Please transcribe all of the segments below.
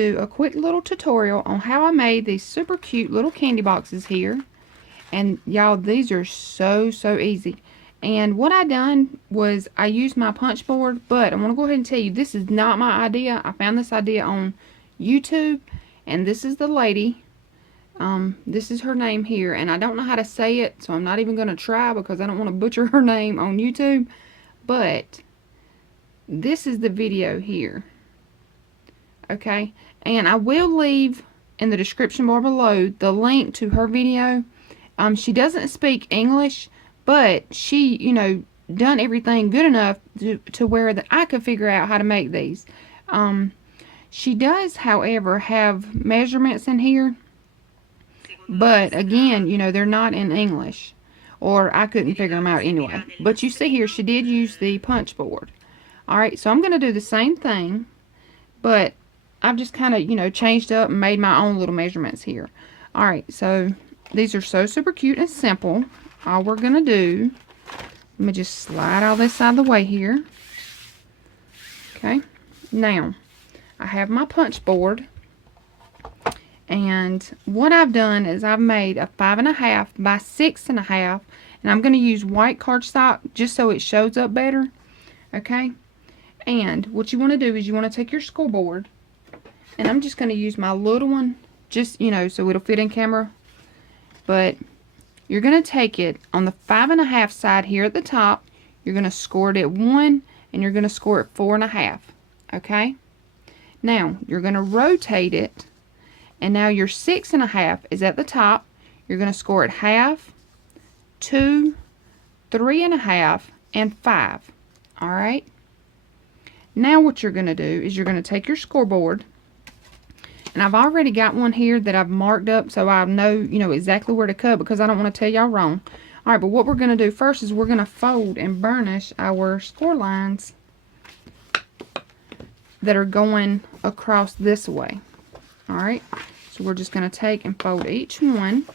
do a quick little tutorial on how I made these super cute little candy boxes here. And y'all, these are so easy. And what I done was I used my punch board, but I want to go ahead and tell you, this is not my idea. I found this idea on YouTube, and this is the lady. This is her name here, and I don't know how to say it, so I'm not even going to try because I don't want to butcher her name on YouTube. But this is the video here. Okay, and I will leave in the description bar below the link to her video. She doesn't speak English, but she, you know, done everything good enough to where that I could figure out how to make these. She does, however, have measurements in here, but again, you know, they're not in English, or I couldn't figure them out anyway. But you see here, she did use the punch board. Alright, so I'm going to do the same thing, but I've just kind of, you know, changed up and made my own little measurements here. Alright, so these are so super cute and simple. All we're going to do, let me just slide all this out of the way here. Okay, now I have my punch board, and what I've done is I've made a 5.5 by 6.5, and I'm going to use white cardstock just so it shows up better. Okay, and what you want to do is you want to take your scoreboard, and I'm just going to use my little one, just, you know, so it'll fit in camera. But you're going to take it on the 5.5 side here at the top. You're going to score it at 1, and you're going to score it 4.5. Okay, now you're going to rotate it, and now your 6.5 is at the top. You're going to score it 1/2, 2, 3.5, and 5. Alright, now what you're going to do is you're going to take your scoreboard, and I've already got one here that I've marked up so I know, you know, exactly where to cut, because I don't want to tell y'all wrong. Alright, but what we're going to do first is we're going to fold and burnish our score lines that are going across this way. Alright, so we're just going to take and fold each one.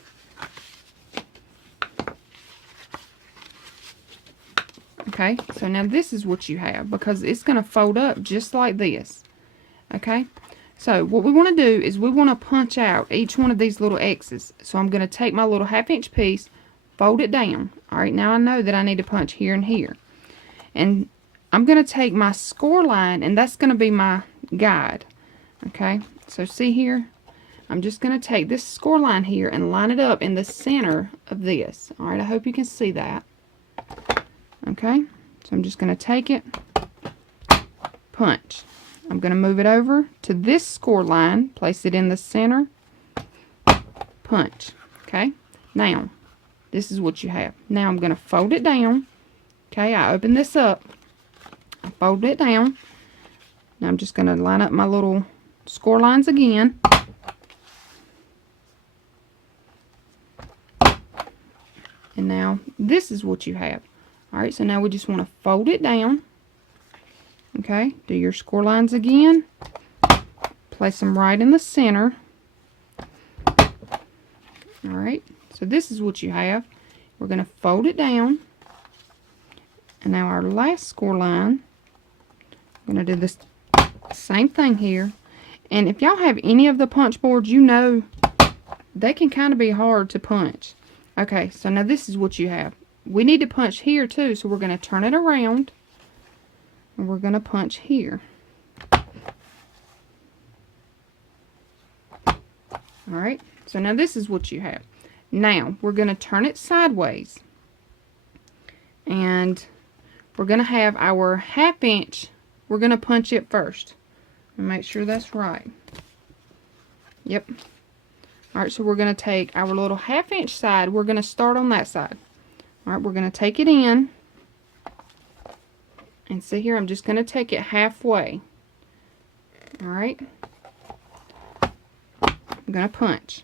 Okay, so now this is what you have, because it's going to fold up just like this. Okay, so what we want to do is we want to punch out each one of these little X's. So I'm going to take my little 1/2 inch piece, fold it down. Alright, now I know that I need to punch here and here. And I'm going to take my score line, and that's going to be my guide. Okay, so see here, I'm just going to take this score line here and line it up in the center of this. Alright, I hope you can see that. Okay, so I'm just going to take it, punch. I'm going to move it over to this score line, place it in the center, punch. Okay, now this is what you have. Now I'm going to fold it down. Okay, I open this up, I fold it down. Now I'm just going to line up my little score lines again. And now this is what you have. Alright, so now we just want to fold it down. Okay, do your score lines again. Place them right in the center. Alright, so this is what you have. We're going to fold it down. And now our last score line, I'm going to do this same thing here. And if y'all have any of the punch boards, you know they can kind of be hard to punch. Okay, so now this is what you have. We need to punch here too, so we're going to turn it around, and we're going to punch here. Alright, so now this is what you have. Now, we're going to turn it sideways, and we're going to have our 1/2 inch, we're going to punch it first. And make sure that's right. Yep. Alright, so we're going to take our little 1/2 inch side, we're going to start on that side. Alright, we're going to take it in, and see here, I'm just going to take it halfway. Alright, I'm going to punch.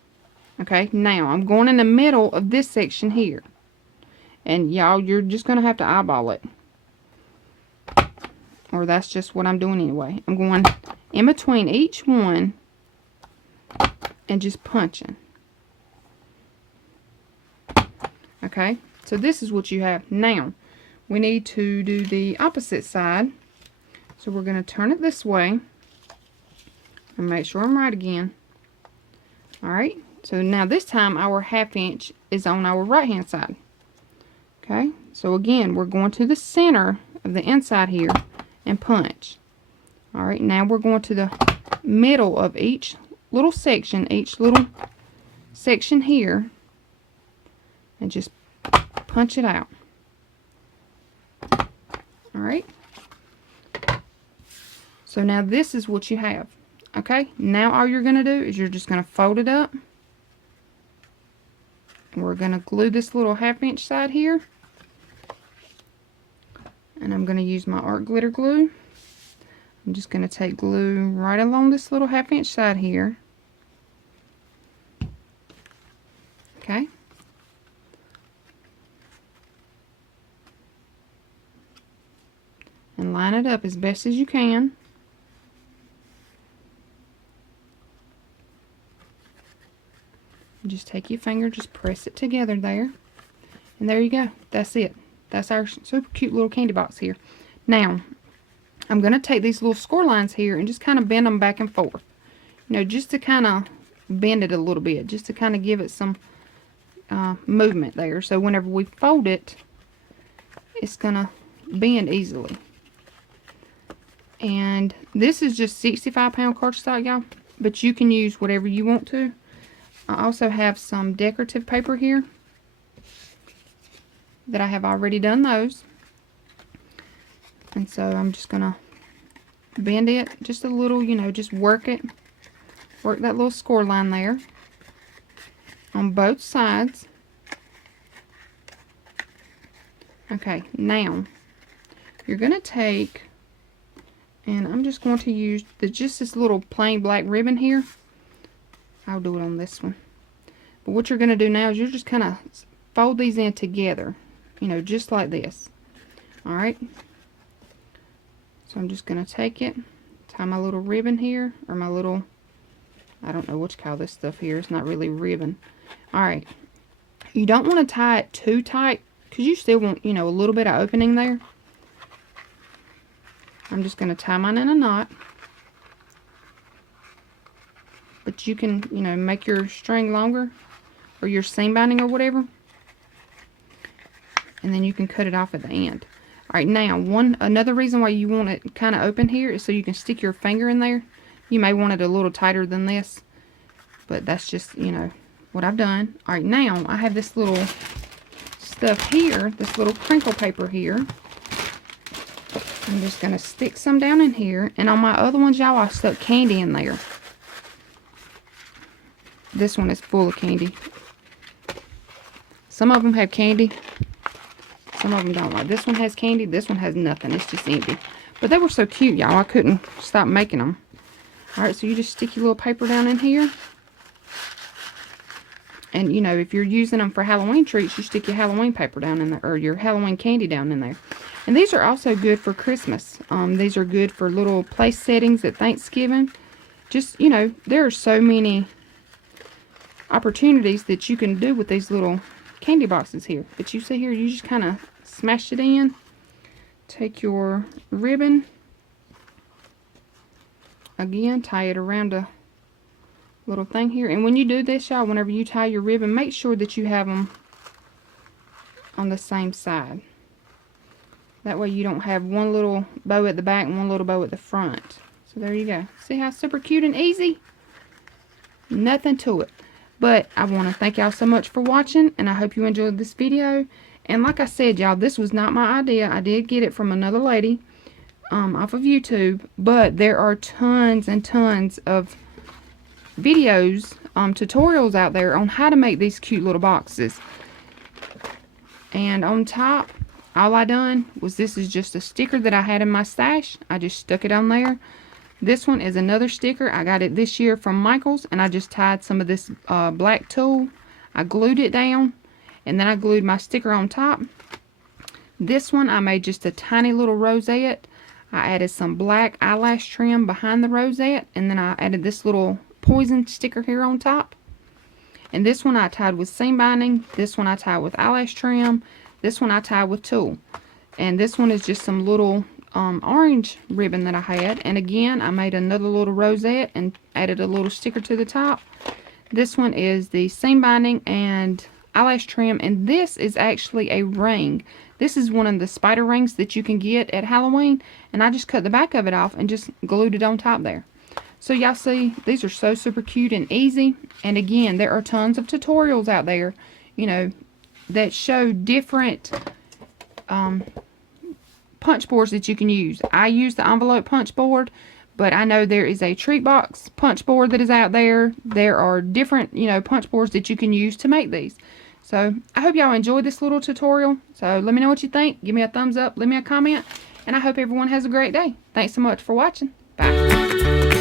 Okay, now I'm going in the middle of this section here, and y'all, you're just going to have to eyeball it, or that's just what I'm doing anyway. I'm going in between each one and just punching. Okay, so this is what you have. Now we need to do the opposite side, so we're going to turn it this way, And make sure I'm right again. Alright, so now this time our 1/2 inch is on our right hand side. Okay, so again, we're going to the center of the inside here and punch. Alright, now we're going to the middle of each little section here, and just punch it out. Alright, so now this is what you have. Okay, now all you're going to do is you're just going to fold it up. We're going to glue this little 1/2 inch side here. And I'm going to use my art glitter glue. I'm just going to take glue right along this little 1/2 inch side here. Okay. And line it up as best as you can. Just take your finger, just press it together there. And there you go. That's it. That's our super cute little candy box here. Now, I'm going to take these little score lines here and just kind of bend them back and forth. You know, just to kind of bend it a little bit. Just to kind of give it some movement there. So whenever we fold it, it's going to bend easily. And this is just 65-pound cardstock, y'all. But you can use whatever you want to. I also have some decorative paper here that I have already done those. And so I'm just going to bend it just a little, you know, just work it. Work that little score line there on both sides. Okay, now you're going to take, and I'm just going to use just this little plain black ribbon here. I'll do it on this one. But what you're going to do now is you're just kind of fold these in together. You know, just like this. Alright. So I'm just going to take it, tie my little ribbon here, or my little, I don't know what you call this stuff here. It's not really ribbon. Alright. You don't want to tie it too tight, because you still want, you know, a little bit of opening there. I'm just going to tie mine in a knot. But you can, you know, make your string longer, or your seam binding or whatever. And then you can cut it off at the end. Alright, now another reason why you want it kind of open here is so you can stick your finger in there. You may want it a little tighter than this, but that's just, you know, what I've done. Alright, now I have this little stuff here, this little crinkle paper here. I'm just going to stick some down in here, and on my other ones, y'all, I stuck candy in there. This one is full of candy. Some of them have candy. Some of them don't. Like this one has candy. This one has nothing. It's just empty. But they were so cute, y'all. I couldn't stop making them. Alright, so you just stick your little paper down in here. And, you know, if you're using them for Halloween treats, you stick your Halloween paper down in there. Or your Halloween candy down in there. And these are also good for Christmas. These are good for little place settings at Thanksgiving. Just, you know, there are so many opportunities that you can do with these little candy boxes here. But you see here, you just kind of smash it in. Take your ribbon. Again, tie it around a little thing here. And when you do this, y'all, whenever you tie your ribbon, make sure that you have them on the same side. That way you don't have one little bow at the back and one little bow at the front. So there you go. See how super cute and easy? Nothing to it. But I want to thank y'all so much for watching, and I hope you enjoyed this video. And like I said, y'all, this was not my idea. I did get it from another lady off of YouTube. But there are tons and tons of videos, tutorials out there on how to make these cute little boxes. And on top, all I done was, this is just a sticker that I had in my stash. I just stuck it on there. This one is another sticker. I got it this year from Michael's, and I just tied some of this black tulle. I glued it down, and then I glued my sticker on top. This one I made just a tiny little rosette. I added some black eyelash trim behind the rosette, and then I added this little poison sticker here on top. And this one I tied with seam binding. This one I tied with eyelash trim. This one I tied with tulle. And this one is just some little orange ribbon that I had. And again, I made another little rosette and added a little sticker to the top. This one is the seam binding and eyelash trim, and this is actually a ring. This is one of the spider rings that you can get at Halloween, and I just cut the back of it off and just glued it on top there. So y'all see, these are so super cute and easy. And again, there are tons of tutorials out there, you know, that show different punch boards that you can use. I use the envelope punch board, but I know there is a treat box punch board that is out there. There are different, you know, punch boards that you can use to make these. So I hope y'all enjoyed this little tutorial. So let me know what you think. Give me a thumbs up, leave me a comment, and I hope everyone has a great day. Thanks so much for watching. Bye.